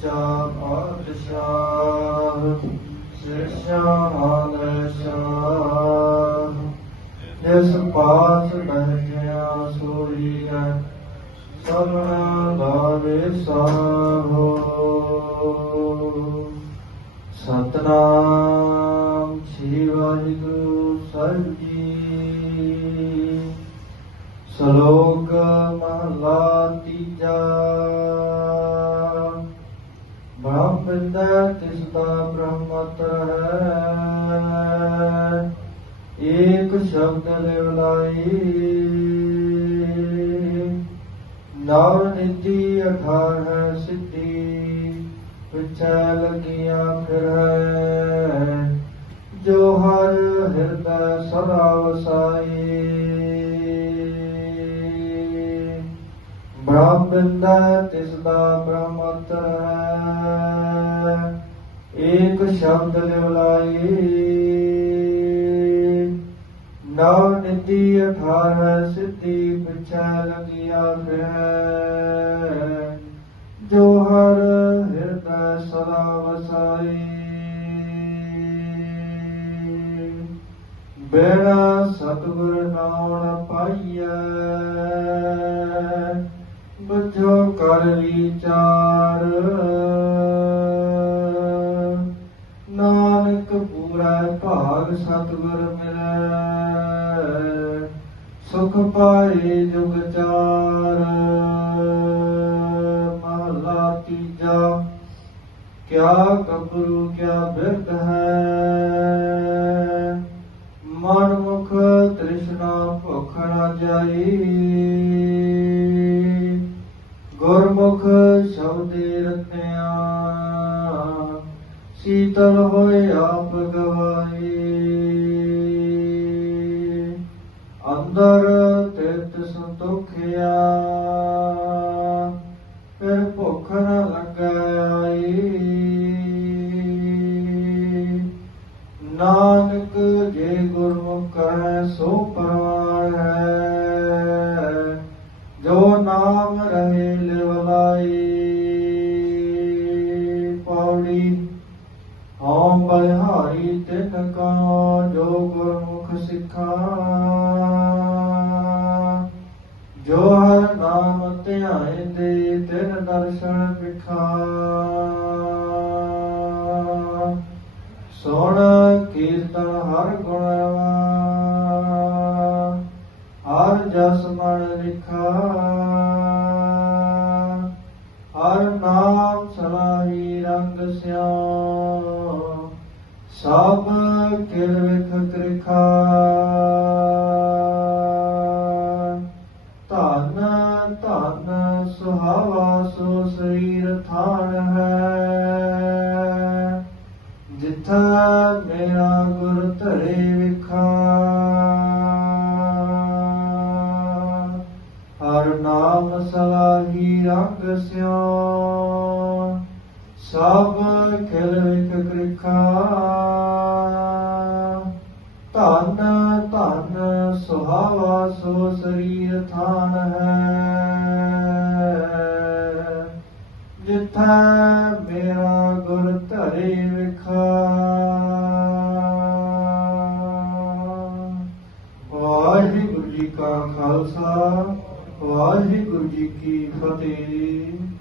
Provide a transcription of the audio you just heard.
ਸੱਚਾ ਪਾਤਸ਼ਾਹ ਸਿਰਸ਼ਾਨ ਸ਼ਾਹ ਜਿਸ ਪਾਸ ਬਹਿਆ ਸੋਈ ਹੈ ਸਭਨਾ ਲਾਵੇ ਸਾਹੋ ਸਤਨਾਮ ਸ੍ਰੀ ਵਾਹਿਗੁਰੂ ਸਾਹਿਬ ਬ੍ਰਹਮਿੰਦ ਤਿਸ ਦਾ ਬ੍ਰਹਮਤਰ ਹੈ ਏਕ ਸ਼ਬਦ ਲਿਵਲਾਈ ਨੌ ਨਿਧੀ ਅਠਾਰ ਹੈ ਸਿੱਧੀ। ਪਿਛੈ ਲਗੀਆਂ ਫਿਰ ਹੈ ਜੋ ਹਰ ਹਿਰਦੈ ਸਦਾ ਵਸਾਈ। ਬ੍ਰਹਮਿੰਦ ਤਿਸ ਦਾ ਬ੍ਰਹਮਤਰ ਹੈ ਏਕ ਸ਼ਬਦ ਲਿਵਲਾਈ ਨੌ ਨਿਧੀ ਅਠਾਰ ਸਿੱਧੀ ਪਿਛੈ ਲਗਿਆ ਫਿਰ। ਜੋ ਹਰ ਹਿਰਦੈ ਸਦਾ ਵਸਾਈ ਬਿਨਾ ਸਤਗੁਰ ਨਾਮ ਨ ਪਾਈਐ। ਬੁਝੋ ਕਰ ਵਿਚਾਰ। ਭਾਗ ਸਤਿਗੁਰ ਮਿਲੈ, ਸੁਖ ਪਾਏ ਜੁਗ ਚਾਰ। ਮਹਲਾ ਤੀਜਾ, ਕਿਆ ਕਬਰੂ ਕਿਆ ਬਿਰਧ ਹੈ। ਮਨ ਮੁਖ ਤ੍ਰਿਸ਼ਨਾ ਭੁਖ ਨ ਜਾਈ। ਗੁਰਮੁਖ ਸ਼ਬਦੇ ਰਤਿਆ ਸੀਤਲ ਹੋਏ ਆਪ ਗਵਾਈ ਅੰਦਰ ਤਿਰਤ ਸੰਤੋਖਿਆ, ਫਿਰ ਭੁੱਖ ਨ ਲੱਗਾਈ। ਨਾਨਕ ਜੇ ਗੁਰਮੁਖ ਹੈ ਸੋ ਪਰਵਾਨ ਗੁਰਮੁਖ ਸਿੱਖਾ ਜੋ ਹਰ ਨਾਮ ਧਿਆਏ ਦੇ ਤਿਨ ਦਰਸ਼ਨ ਵਿਖਾ। ਸੁਣ ਕੀਰਤਨ ਹਰ ਗੁਣਵਾ ਹਰ ਜਸ ਮਨ ਲਿਖਾ। ਹਰ ਨਾਮ ਸਲਾਹੀ ਰੰਗ ਸਿਆ ਸਭ ਕਿਰ ਵਿਖ ਕ੍ਰਿਖਾ ਧਨ ਧਨ ਸੁਹਾਵਾ ਸੋ ਸਰੀਰ ਥਾਨ ਹੈ। ਜਿਥਾ ਮੇਰਾ ਗੁਰ ਧਰੇ ਵਿਖਾ। ਹਰ ਨਾਮ ਸਲਾਹੀ ਰੰਗ ਸਿਓ ਸਭ ਖਿਲ ਵਿਖ ਕ੍ਰਿਖਾ ਧਨ ਸੁਹਾਵਾ ਸੋ ਸਰੀਰ ਥਾਨ ਹੈ। ਜਿਥੈ ਮੇਰਾ ਗੁਰ ਧਰੇ ਵਿਖਾ। ਵਾਹਿਗੁਰੂ ਜੀ ਕਾ ਖਾਲਸਾ, ਵਾਹਿਗੁਰੂ ਜੀ ਕੀ ਫਤਿਹ।